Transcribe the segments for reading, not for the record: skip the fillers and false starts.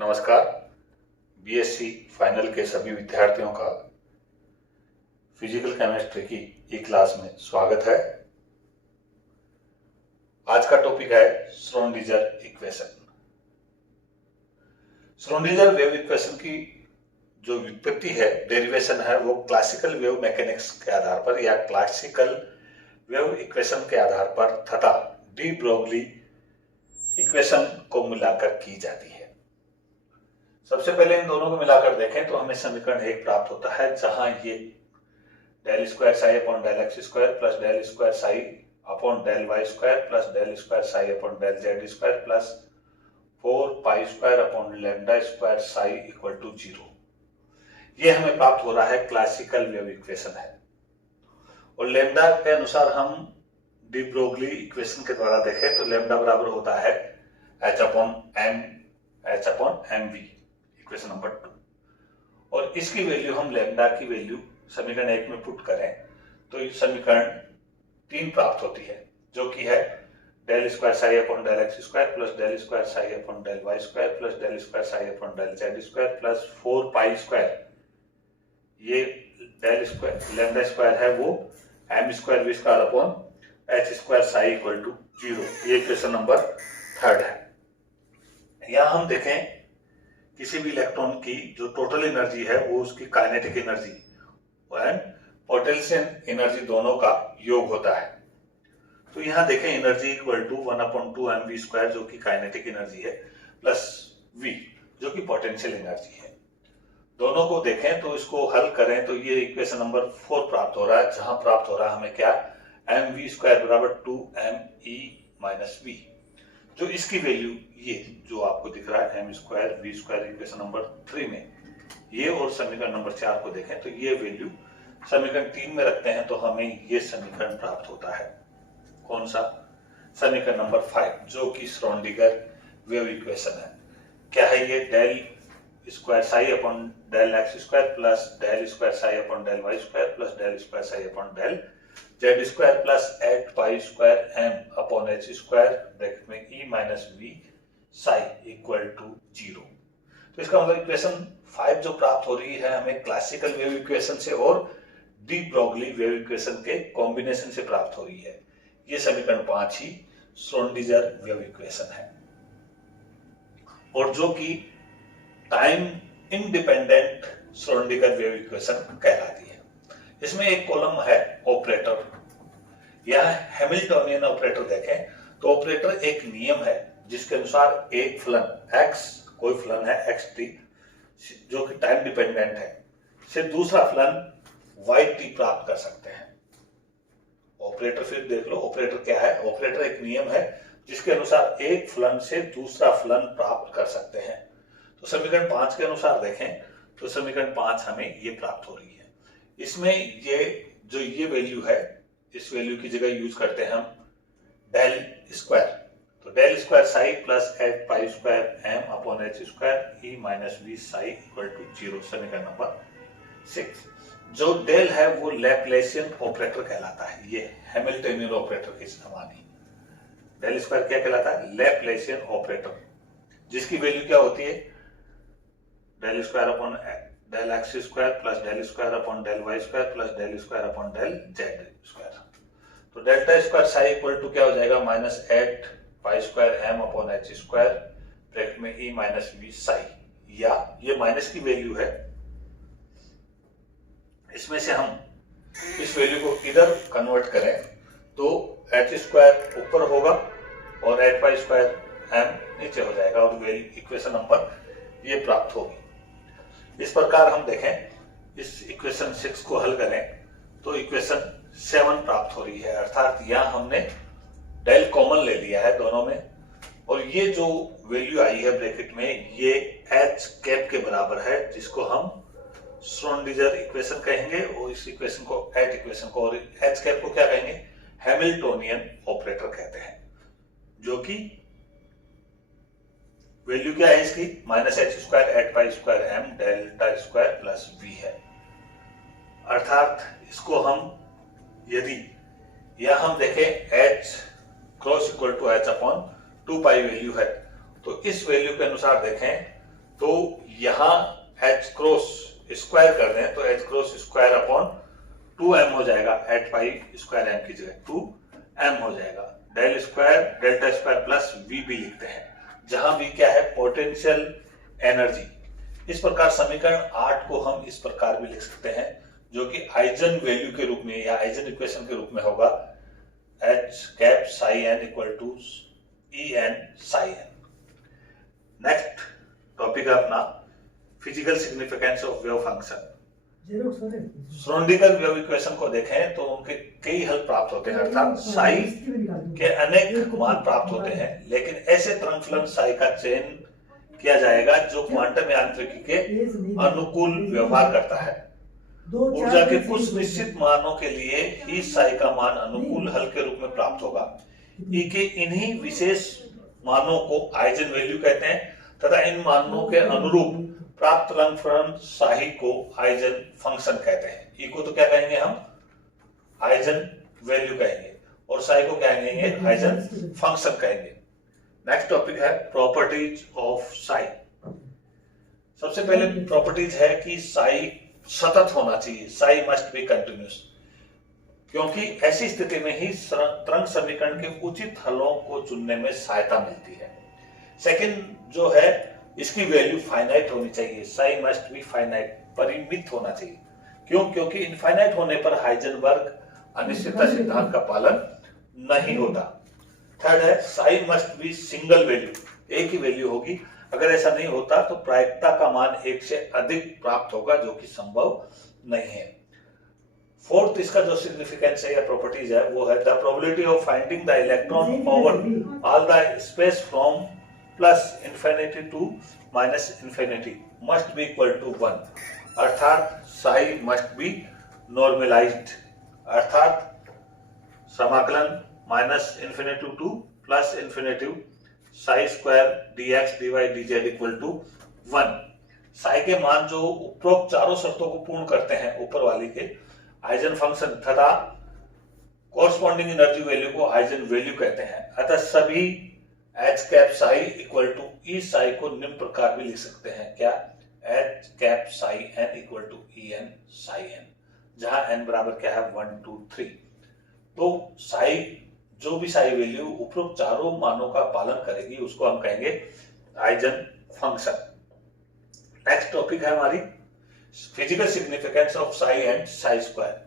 नमस्कार। BSc final के सभी विद्यार्थियों का फिजिकल केमिस्ट्री की ई क्लास में स्वागत है। आज का टॉपिक है Schrodinger equation. Schrodinger wave equation की जो व्युत्पत्ति है, डेरिवेशन है, वो क्लासिकल वेव मैकेनिक्स के आधार पर या क्लासिकल वेव इक्वेशन के आधार पर तथा डी ब्रोगली इक्वेशन को मिलाकर की जाती है। सबसे पहले इन दोनों को मिलाकर देखें तो हमें समीकरण एक प्राप्त होता है, जहां ये del square psi upon del x square plus del square psi upon del y square plus del square psi upon del z square plus 4 pi square upon lambda square psi equal to 0। ये हमें प्राप्त हो रहा है classical wave equation है। और lambda के अनुसार हम डी ब्रोगली इक्वेशन के द्वारा देखें तो लैम्डा बराबर होता है h upon m v, equation number 2। और इसकी वैल्यू हम लैम्डा की वैल्यू समीकरण 1 में पुट करें तो समीकरण 3 प्राप्त होती है, जो कि है del square psi upon del x square plus del square psi upon del y square plus del square psi upon del z square plus 4 pi square, ये डेल स्क्वायर लैम्डा स्क्वायर है वो m square v square upon h square psi equal to 0। ये equation number 3 है। यहां हम देखें किसी भी इलेक्ट्रॉन की जो टोटल एनर्जी है वो उसकी kinetic energy and potential energy दोनों का योग होता है। तो यहां देखें energy equal to 1/2 mv square जो कि काइनेटिक एनर्जी है प्लस v जो कि पोटेंशियल एनर्जी है। दोनों को देखें तो इसको हल करें तो ये इक्वेशन नंबर 4 प्राप्त हो रहा है, जहां प्राप्त हो रहा है हमें क्या, mv स्क्वायर बराबर 2me माइनस v, जो इसकी वैल्यू ये जो आपको दिख रहा है m square v square equation number 3 में, ये और समीकरण नंबर 4 को देखें तो ये वैल्यू समीकरण 3 में रखते हैं तो हमें ये समीकरण प्राप्त होता है। कौन सा? समीकरण नंबर 5, जो कि श्रोडिंगर वेव इक्वेशन है। क्या है ये? Del square psi upon del x square plus del square psi upon del y square plus del square psi upon del z square plus 8 pi square m upon h square bracket में E minus we psi equal to 0। तो इसका मतलब equation 5 जो प्राप्त हो रही है हमें क्लासिकल वेव इक्वेशन से और डी ब्रोगली वेव इक्वेशन के कॉम्बिनेशन से प्राप्त हो रही है। ये समीकरण 5 ही श्रोडिंगर वेव इक्वेशन है, और जो कि time independent Schrodinger wave equation कहलाती है। इसमें एक कॉलम है ऑपरेटर, यह हैमिल्टनियन ऑपरेटर देखें तो ऑपरेटर एक नियम है जिसके अनुसार एक फलन x, कोई फलन है xt जो कि टाइम डिपेंडेंट है, से दूसरा फलन yt प्राप्त कर सकते हैं। ऑपरेटर फिर देख लो, ऑपरेटर क्या है? ऑपरेटर एक नियम है जिसके अनुसार एक फलन से दूसरा फलन प्राप्त कर सकते हैं। तो समीकरण 5 के अनुसार देखें तो समीकरण 5 हमें ये प्राप्त हो रही है। इसमें ये जो ये वैल्यू है, इस वैल्यू की जगह यूज करते हैं हम डेल स्क्वायर, तो del square psi plus 8 pi square m upon h square e minus we psi equal to 0, समीकरण नंबर 6। जो डेल है वो लैप्लेसियन ऑपरेटर कहलाता है, ये हैमिल्टनियन ऑपरेटर के समान ही। डेल स्क्वायर क्या कहलाता है? लैप्लेसियन ऑपरेटर, जिसकी वैल्यू क्या होती है, del square upon del x square plus del square upon del y square plus del square upon del z square. तो delta square psi equal to क्या हो जाएगा, minus 8 pi square m upon h square bracket में E minus we Sai, या ये minus की value है, इसमें से हम इस वैल्यू को इधर कन्वर्ट करें तो एच स्क्वायर ऊपर होगा और 8 पाई स्क्वायर एम नीचे हो जाएगा, और इक्वेशन नंबर ये प्राप्त होगी। इस प्रकार हम देखें इस इक्वेशन 6 को हल करें तो इक्वेशन 7 प्राप्त हो रही है, अर्थात यहां हमने डेल कॉमन ले लिया है दोनों में, और ये जो वैल्यू आई है ब्रैकेट में ये एच कैप के बराबर है, जिसको हम श्रोडिंगर इक्वेशन कहेंगे, और इस इक्वेशन को एट इक्वेशन को और एच कैप को क्या कहेंगे, हैमिल्टनियन ऑपरेटर कहते हैं, जो कि वैल्यू क्या है इसकी, minus h square 8 pi square m delta square plus v है। अर्थात इसको हम यदि यह हम देखें h cross equal to h upon 2 pi value है, तो इस वैल्यू के अनुसार देखें तो यहाँ h क्रॉस स्क्वायर कर दें तो h cross square upon 2m हो जाएगा, एट पाई स्क्वायर m की जगह 2m हो जाएगा। Del square delta square plus v भी लिखते हैं, जहां v क्या है, पोटेंशियल एनर्जी। इस प्रकार समीकरण 8 को हम इस प्रकार भी लिख सकते हैं, जो कि आइजन वैल्यू के रूप में या आइजन इक्वेशन के रूप में होगा, h cap psi n equal to en psi n। Next topic है अपना physical significance of wave function. Schrodinger wave equation को देखें तो उनके कई हल प्राप्त होते हैं, अर्थात साई के अनेक मान प्राप्त होते हैं, लेकिन ऐसे तरंग फलन साई का चयन किया जाएगा जो क्वांटम यांत्रिकी के अनुकूल व्यवहार करता है। ऊर्जा के कुछ निश्चित मानों के लिए ही साई का मान अनुकूल हल के रूप में प्राप्त होगा। ई के इन्हीं विशेष मानों को आइजन वैल्यू कहते हैं तथा इन मानों के अनुरूप प्राप्त तरंग फलन साई को आइजन फंक्शन कहते हैं। ई को तो क्या कहेंगे हम, आइजन वैल्यू कहेंगे, और साई को क्या कहेंगे, आइजन फंक्शन कहेंगे। नेक्स्ट टॉपिक है प्रॉपर्टीज ऑफ साई। सबसे पहले प्रॉपर्टीज है कि साई सतत होना चाहिए, साई मस्ट बी कंटिन्यूअस, क्योंकि ऐसी स्थिति में ही तरंग समीकरण के उचित हलों को चुनने में सहायता मिलती है। सेकंड जो है, इसकी वैल्यू फाइनाइट होनी चाहिए, साई मस्ट बी फाइनाइट, परिमित होना चाहिए। क्यों? क्योंकि इनफाइनाइट होने पर हाइजेनबर्ग अनिश्चितता सिद्धांत का पालन नहीं होता। थर्ड है, Sai must B single value, एक ही वैल्यू होगी। अगर ऐसा नहीं होता तो प्रायिकता का मान एक से अधिक प्राप्त होगा, जो कि संभव नहीं है। फोर्थ इसका जो सिग्निफिकेंस है या प्रॉपर्टीज है वो है, the probability of finding the electron over all the space from plus infinity to minus infinity must be equal to 1, अर्थात साई मस्ट बी नॉर्मलाइज्ड, अर्थात समाकलन minus infinity to plus infinity psi square dx dy dz equal to 1। Psi के मान जो उपरोक्त चारों शर्तों को पूर्ण करते हैं ऊपर वाली के, आइजन फंक्शन तथा कॉरस्पॉन्डिंग एनर्जी वैल्यू को आइजन वैल्यू कहते हैं। अतः सभी h cap psi equal to E psi को निम्न प्रकार भी लिख सकते हैं, क्या, h cap psi n equal to en psi n, जहां n बराबर क्या है, 1 2 3। तो साई जो भी साई वैल्यू उपरोक्त चारों मानों का पालन करेगी उसको हम कहेंगे आइजन फंक्शन। नेक्स्ट टॉपिक है हमारी physical significance of Sai and Sai square.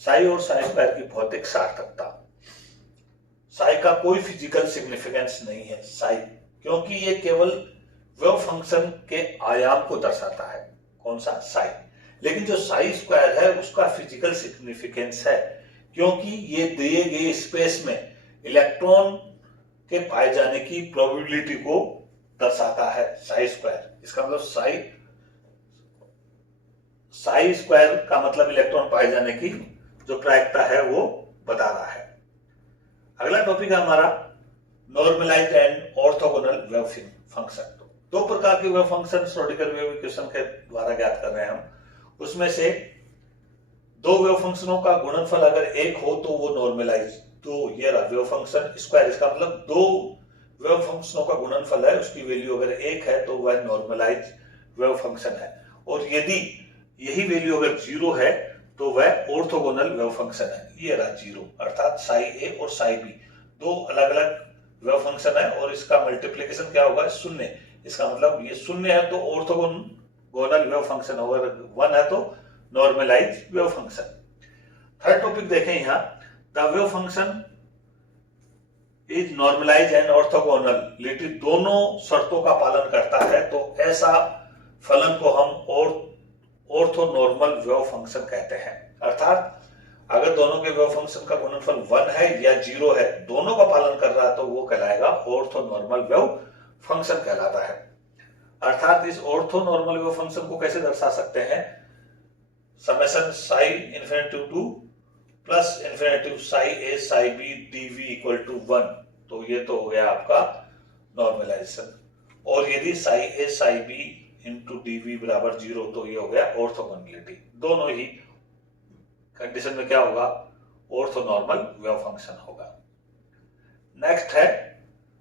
Sai और साई स्क्वायर की भौतिक सार्थकता। साई का कोई फिजिकल सिग्निफिकेंस नहीं है साई, क्योंकि ये केवल वेव फंक्शन के आयाम को दर्शाता है। कौन सा, साई। लेकिन जो साई स्क्वायर है उसका फिजिकल सिग्निफिकेंस है, क्योंकि ये दिए गए स्पेस में इलेक्ट्रॉन के पाए जाने की प्रोबेबिलिटी को दर्शाता है साई स्क्वायर। इसका मतलब साई स्क्वायर का मतलब इलेक्ट्रॉन पाए जाने की जो प्रायिकता है वो बता रहा है। अगला टॉपिक है हमारा normalized and orthogonal wave function. दो प्रकार के wave function Schrodinger wave equation के द्वारा ज्ञात कर रहे हैं हम। उसमें से दो वेव फंक्शनों का गुणनफल अगर एक हो तो वो नॉर्मलाइज, तो ये रहा वेव फंक्शन स्क्वायर। इसका मतलब दो वेव फंक्शनों का गुणनफल है, उसकी वैल्यू अगर एक है तो वह नॉर्मलाइज वेव फंक्शन है, और यदि यही वैल्यू अगर 0 है तो वह ऑर्थोगोनल वेव फंक्शन है। ये रहा 0, अर्थात साई ए और साई बी दो अलग अलग वेव फंक्शन है, और इसका मल्टीप्लीकेशन क्या होगा, 0। इसका मतलब ये 0 है तो ऑर्थोगोनल वेव फंक्शन, और 1 है तो normalize wave function. Third topic देखें यहाँ, the wave function is normalize and orthogonality दोनों शर्तों का पालन करता है, तो ऐसा फलन को हम ऑर्थोनॉर्मल वेव फंक्शन कहते हैं। अर्थात अगर दोनों के वेव फंक्शन का गुणनफल 1 है या 0 है, दोनों का पालन कर रहा है, तो वो कहलाएगा ऑर्थोनॉर्मल वेव फंक्शन कहलाता है। अर्थात इस ऑर्थोनॉर्मल वेव फंक्शन को कैसे दर्शा सकते हैं, summation psi infinity to plus infinity psi A psi B d v equal to 1, तो ये तो हो गया आपका नॉर्मलाइजेशन। और यदि Sai A psi B into DV बराबर 0, तो ये हो गया ऑर्थोगोनलिटी। दोनों ही कंडीशन में क्या होगा, ऑर्थोनॉर्मल वेव फंक्शन होगा। नेक्स्ट है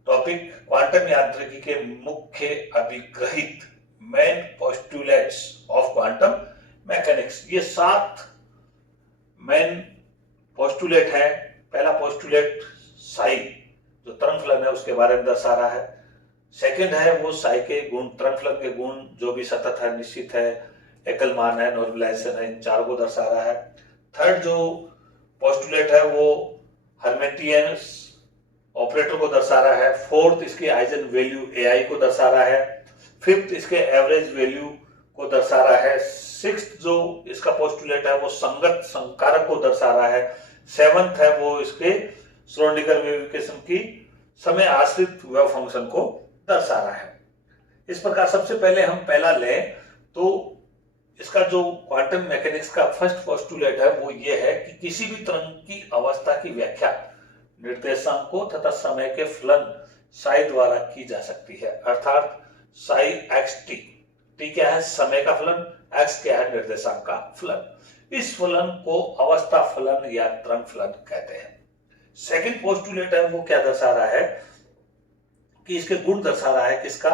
टॉपिक क्वांटम यांत्रिकी के मुख्य अभिग्रहित main postulates of quantum mechanics. ये 7 मेन पोस्टुलेट है। पहला पोस्टुलेट साई, जो तरंग फलन है उसके बारे में दर्शा रहा है। सेकंड है वो साई के गुण, तरंग फलन के गुण जो भी सतत है, निश्चित है, एकल मान है, नॉर्मलाइजेशन है, इन 4 को दर्शा रहा है। थर्ड जो पोस्टुलेट है वो हर्मिटियन ऑपरेटर को दर्शा रहा है। फोर्थ इसकी आइजन वैल्यू एआई को दर्शा रहा है। फिफ्थ इसके एवरेज वैल्यू को दर्शा रहा है। सिक्स्थ जो इसका पोस्टुलेट है वो संगत संकारक को दर्शा रहा है। सेवंथ है वो इसके श्रोडिंगर वेव इक्वेशन की समय आश्रित वेव फंक्शन को दर्शा रहा है। इस प्रकार सबसे पहले हम पहला लें तो इसका जो क्वांटम मैकेनिक्स का फर्स्ट पोस्टुलेट है वो ये है कि किसी भी तरंग की अवस्था की व्याख्या निर्देशांकों तथा समय के फलन साई द्वारा की जा सकती है, अर्थात साई एक्स टी। टी क्या है? समय का फलन। एक्स क्या है? निर्देशांक का फलन। इस फलन को अवस्था फलन या तरंग फलन कहते हैं। सेकंड पोस्टुलेट है वो क्या दर्शा रहा है कि इसके गुण दर्शा रहा है किसका?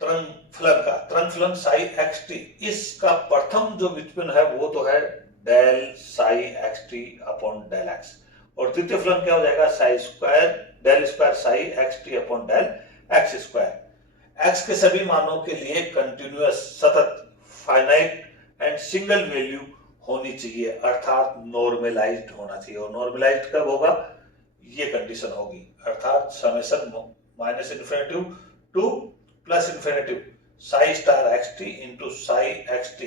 तरंग फलन का। तरंग फलन साई एक्स टी। इसका प्रथम जो व्युत्पन्न है वो तो है del psi x t upon del x, और द्वितीय फलन क्या हो जाएगा? Psi square del square psi x t upon del x square. X के सभी मानों के लिए कंटिन्यूअस, सतत, फाइनाइट एंड सिंगल वैल्यू होनी चाहिए, अर्थात नॉर्मलाइज्ड होना चाहिए। और नॉर्मलाइज्ड कब होगा? ये कंडीशन होगी, अर्थात summation minus infinity to plus infinity psi star x t into psi x t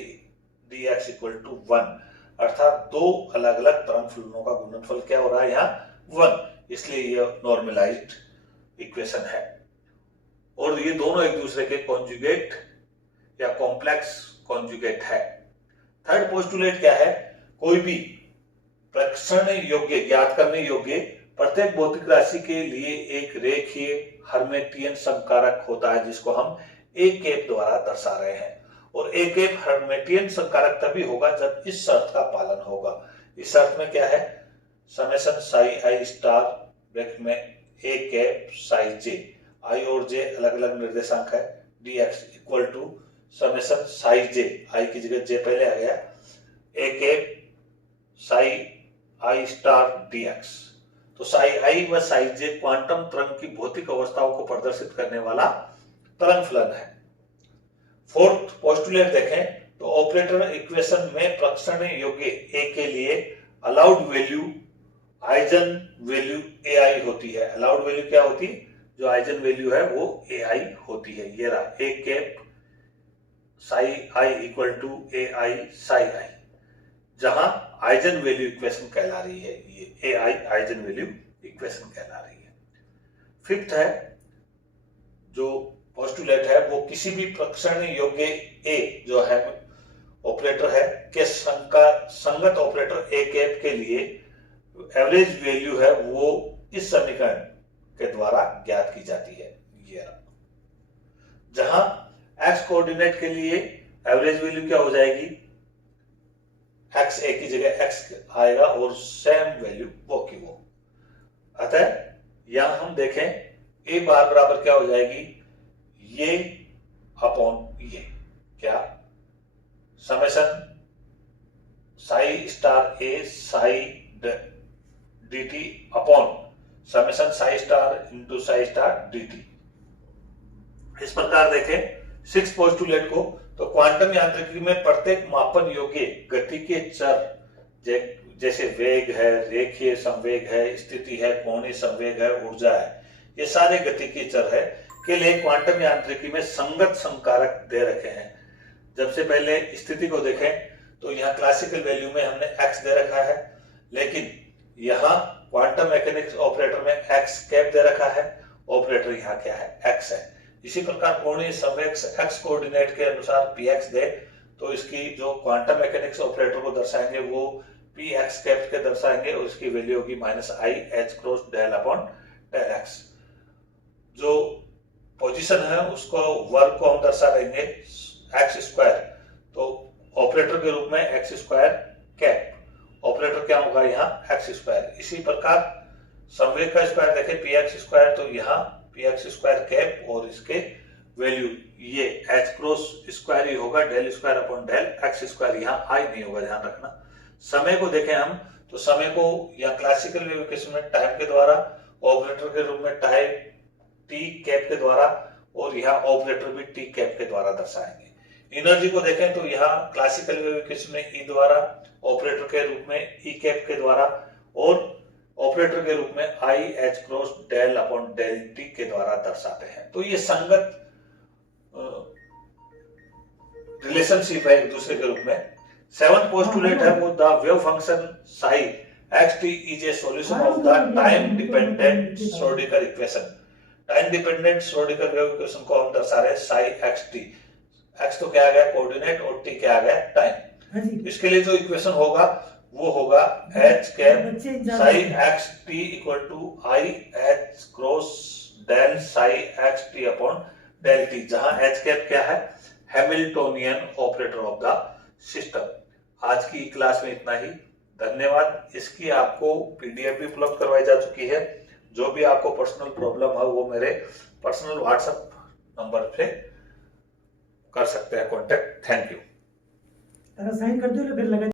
d x equal to 1, अर्थात 2 अलग अलग तरंग फलनों का गुणनफल क्या हो रहा है यहाँ? 1। इसलिए ये नॉर्मलाइज्ड इक्वेशन है। और ये दोनों एक दूसरे के कॉन्जुगेट या कॉम्प्लेक्स कॉन्जुगेट है। थर्ड पोस्टुलेट क्या है? कोई भी प्रक्षण योग्य, ज्ञात करने योग्य प्रत्येक भौतिक राशि के लिए एक रेखीय हर्मिटियन संकारक होता है, जिसको हम ए कैप द्वारा दर्शा रहे हैं। और ए कैप हर्मिटियन संकारक तभी होगा जब इस शर्त का पालन होगा। इस शर्त में क्या है? Summation Sai i star bracket में ए कैप साई जे, आई और जे अलग अलग निर्देशांक है, d x equal to summation psi j, i की जगह जे पहले आ गया, A cap psi i star d x. तो साई आई व साई जे क्वांटम तरंग की भौतिक अवस्थाओं को प्रदर्शित करने वाला तरंग फलन है। फोर्थ पोस्टुलेट देखें तो ऑपरेटर इक्वेशन में प्रक्षण योग्य ए के लिए अलाउड वैल्यू आइजन वैल्यू ए आई होती है। अलाउड वैल्यू क्या होती है? जो आइजन वैल्यू है वो ए आई होती है। ये रहा A cap psi i equal to a i psi i, जहां आइजन वैल्यू इक्वेशन कहला रही है। ये a i eigen value equation कहला रही है। फिफ्थ है जो पोस्टुलेट है वो किसी भी प्रक्षण योग्य ए जो है ऑपरेटर है के संगत ऑपरेटर ए कैप के लिए एवरेज वैल्यू है वो इस समीकरण के द्वारा ज्ञात की जाती है। ये जहां एक्स कोऑर्डिनेट के लिए एवरेज वैल्यू क्या हो जाएगी? एक्स ए की जगह एक्स आएगा और सेम वैल्यू वो की वो। अतः यहां हम देखें ए बार बराबर क्या हो जाएगी? ये अपॉन ये, क्या? Summation psi star A psi dt upon summation psi star into psi star dt। इस प्रकार देखें 6 पोस्टुलेट को तो क्वांटम यांत्रिकी में प्रत्येक मापन योग्य गति के चर जैसे वेग है, रेखीय संवेग है, स्थिति है, कोणीय संवेग है, ऊर्जा है, ये सारे गति के चर है के लिए क्वांटम यांत्रिकी में संगत संकारक दे रखे हैं। जब से पहले स्थिति को देखें तो यहाँ क्लासिकल वैल्यू में हमने x दे रखा है, लेकिन यहाँ क्वांटम मैकेनिक्स ऑपरेटर में x कैप दे रखा है, ऑपरेटर यहाँ क्या है? x है। इसी प्रकार कोणीय संवेग x कोऑर्डिनेट के अनुसार px दे तो इसकी जो क्वांटम मैकेनिक्स ऑपरेटर को दर्शाएंगे वो px कैप के दर्शाएंगे और इसकी वैल्यू होगी -i h cross del upon del x। जो पोजीशन है उसको वर्ग को हम दर्शा देंगे x स्क्वायर, तो ऑपरेटर के रूप में x स्क्वायर कैप, ऑपरेटर क्या होगा यहाँ? x square. इसी प्रकार संवेग का स्क्वायर देखें px स्क्वायर, तो यहाँ px स्क्वायर कैप और इसके वैल्यू ये एच क्रॉस स्क्वायर ही होगा, del square upon del x square, यहाँ आई नहीं होगा, ध्यान रखना। समय को देखें हम तो समय को या क्लासिकल वेव इक्वेशन में टाइम के द्वारा, ऑपरेटर के रूप में टाइम टी कैप के द्वारा, और यहाँ ऑपरेटर भी टी कैप के द्वारा दर्शाएंगे। एनर्जी को देखें तो यहाँ क्लासिकल वेव इक्वेशन में ई द्वारा, ऑपरेटर के रूप में ई कैप के द्वारा, और ऑपरेटर के रूप में i h cross del upon del t के द्वारा दर्शाते हैं। तो ये संगत रिलेशनशिप है एक दूसरे के रूप में। सेवन पोस्टुलेट है वो the wave function psi x T is a solution of the time dependent Schrodinger equation. Time dependent Schrodinger wave equation को हम दर्शा रहे हैं साई एक्स टी। एक्स तो क्या आ गया कोऑर्डिनेट और टी क्या आ गया टाइम। इसके लिए जो इक्वेशन होगा वो होगा h cap psi x t equal to i h cross del psi x t upon del t, जहां एच कैप क्या है Hamiltonian operator of the system. आज की क्लास में इतना ही, धन्यवाद। इसकी आपको पीडीएफ भी उपलब्ध करवाई जा चुकी है। जो भी आपको पर्सनल प्रॉब्लम है वो मेरे पर्सनल व्हाट्सएप नंबर पे कर सकते हैं कांटेक्ट। Thank you. साइन कर दो फिर लगा